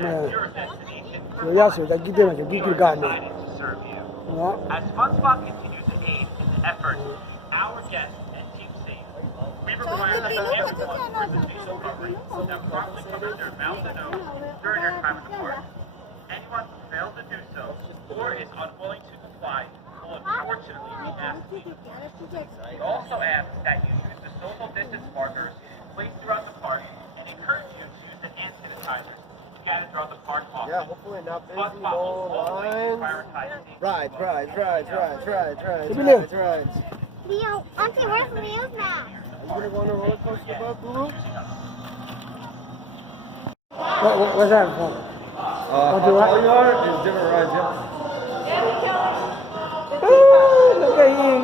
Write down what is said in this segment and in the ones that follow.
your destination, provided to serve you. As FunSpot continues to aid in the effort, our guests and team safe, we require that everyone wears a facial covering that properly covers their mouth and nose during their time at the park. Anyone who fails to do so or is unwilling to comply will unfortunately be asked to leave. We also ask that you use the social distance markers placed throughout the park and encourage you to use the hand sanitizers scattered throughout the park often. Yeah, hopefully not busy, FunSpot no will always lines. prioritize safety. Rides. Leo, Auntie, where's Leo's map? Are you gonna go on a roller coaster, Boo? What's that for? How tall you are is different rides, yeah. Ooh, look at him.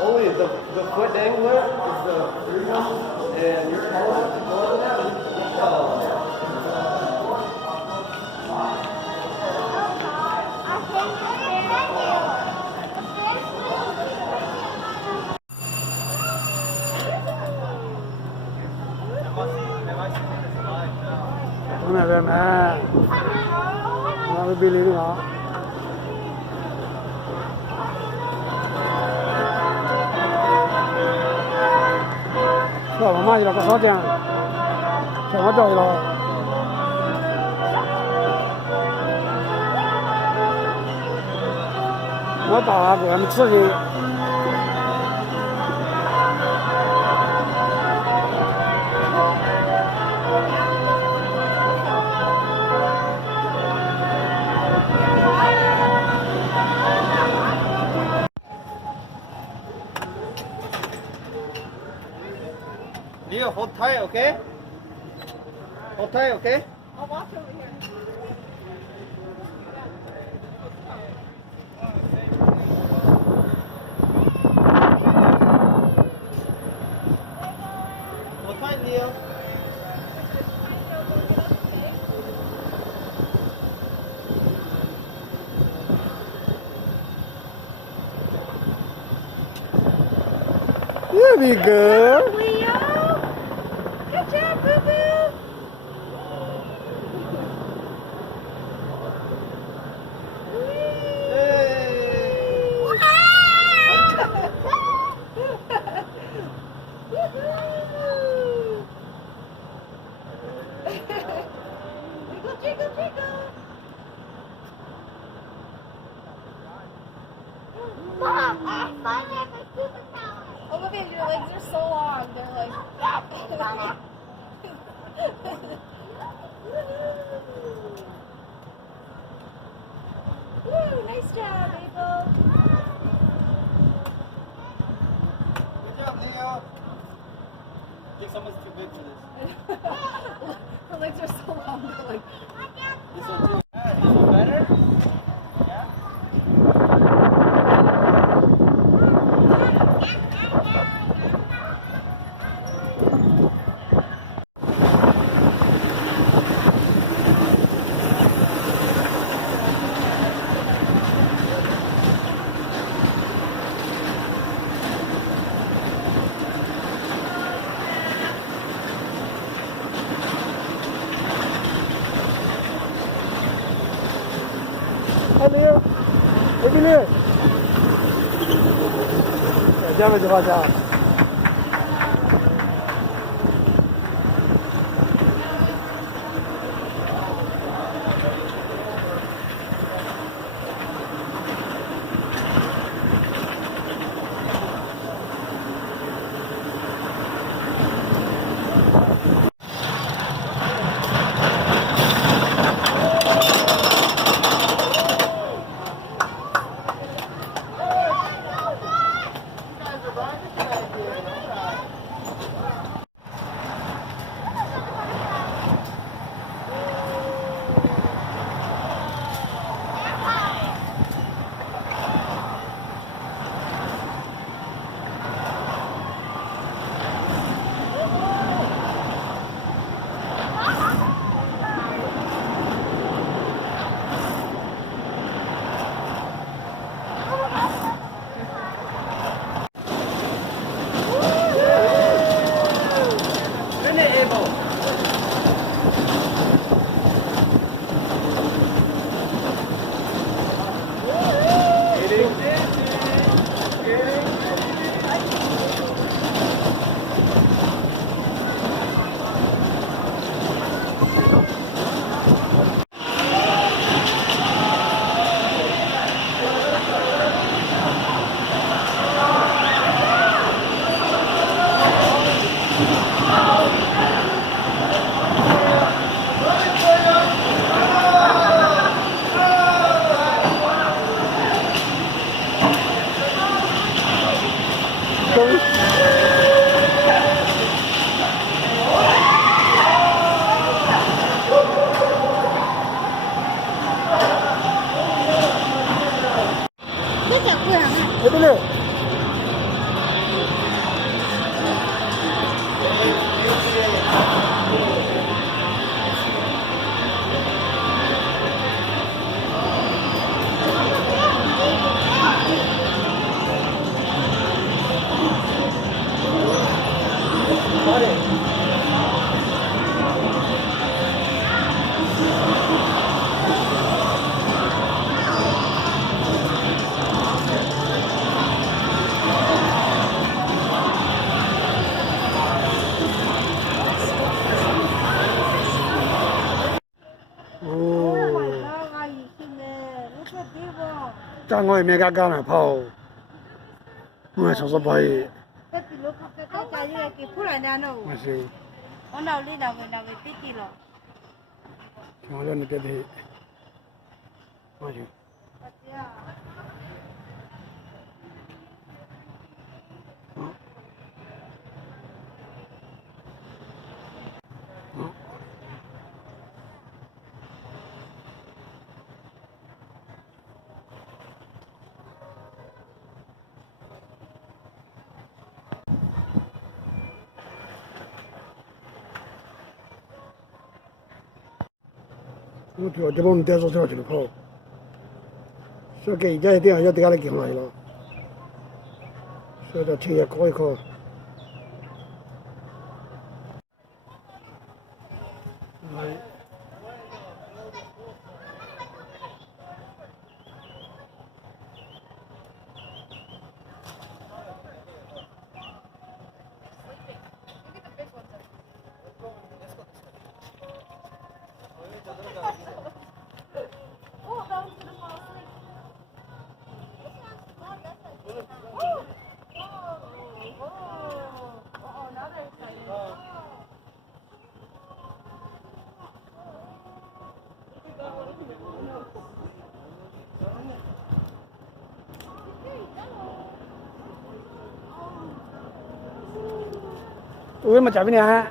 Only the foot dangler is the freedom, and your car wants to go to that. Hôm nay về mẹ. Nó với Billy đúng không? Rồi mà mai là có sót chăng? Chẳng có trời rồi. Nó bảo là để em吃去。Leo, hold tight, okay? Hold tight, okay? I'll watch over here. Hold tight, Leo. There we go. Leo! Good job, Boo Boo! Jiggle, jiggle, jiggle! Mom, I finally have my superpower. Olivia, your legs are so long. They're like. Woo, nice job, Abel. Good job, Leo. I think someone's too big for this. Her legs are so long. They're like. This one too. This one better? Yeah? Hey Leo. Hey Billy. Jangan cepat. Hey, Billy. Oh. 张我也没敢干了，跑。我上次跑也，我是，我那你别的，我去。我主要就把我们带出去了跑，所以给人家一定要带来进来了，所以这车也搞一搞。为什么假不呢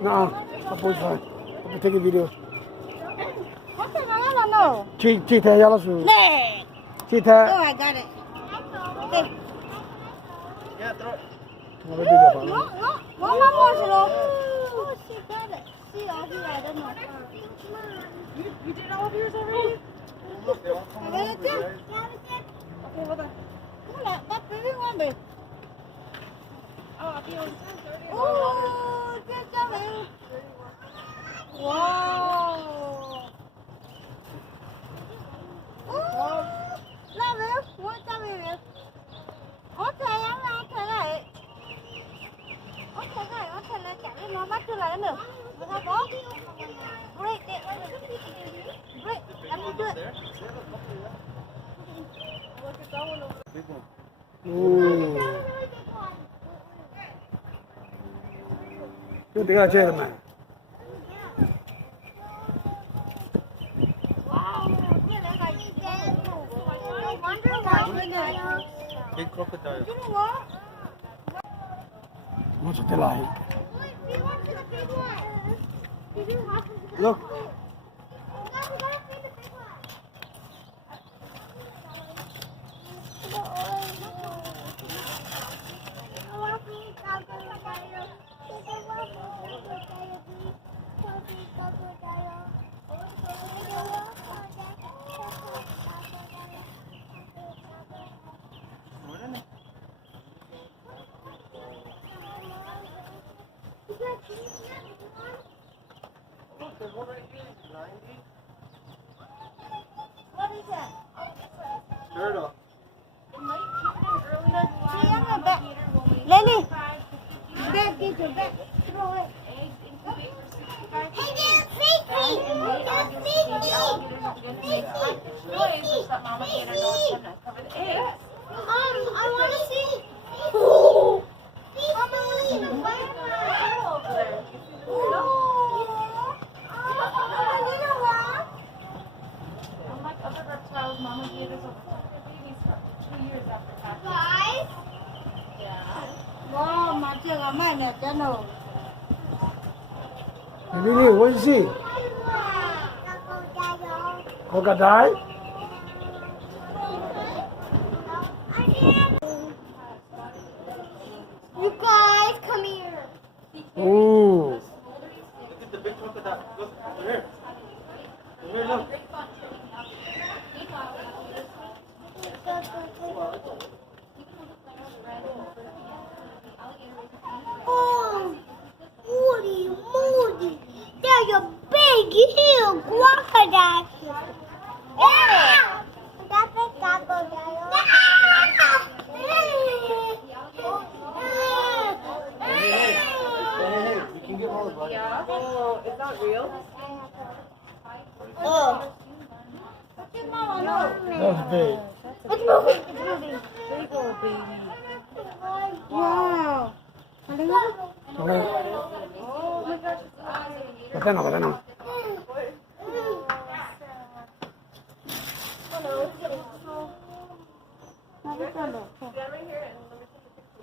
？No, I put fine. I take a video. Chị thấy ra là sự. Chị thấy. Oh, I got it. Okay. Yeah, throw it. Nó mới đi được vào. One more, Shiro. Oh, she got it. She already got it. You did all of yours already? Look, they all come I got it too. right? Okay, hold on. Hold on, that's really one, babe. Oh, I feel oh, good job, babe. Wow. Oh, love it. What time is it? Okay, I'm not tonight. Okay, let's get it. No, not tonight. No. What about? Break it. Break. Let me do it. Look at that one. Big one. Ooh. Cái tiếng là chơi là mày. Big crocodile. Nó sẽ thế lại. Look. There's one right here. 90. What is that? Turtle. Lenny, back into back. Throw it. Hey, get Fifi! Get Fifi! I want to see. channel. ဒီလေးဝင်းစီ 加油！ ဟောကတိုင်း You guys, come here. အိုး Look at the big crocodile. Look, here. Here, look. Oh, Woody, Moody, there's a big, huge crocodile. Ah! That's a crocodile. Hey, you can get more, buddy. Oh, is that real? Oh. that's big It's moving. It's moving. Big old baby. Wow. Oh my gosh. ပတ်သက်နော်ပတ်သက်နော်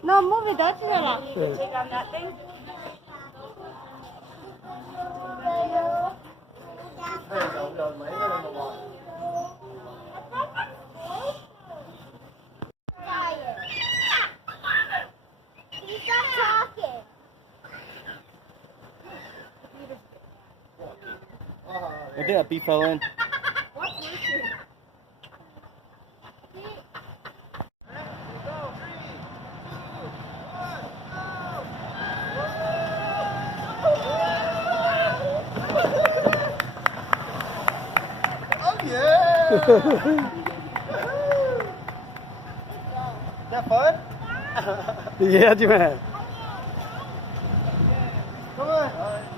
No, move it. That's not allowed. ဟဲ့ Take on that thing. Stop talking. I think that bee fell in. Oh yeah! Is that fun? ဒီရဲကြည့်မယ် Come on.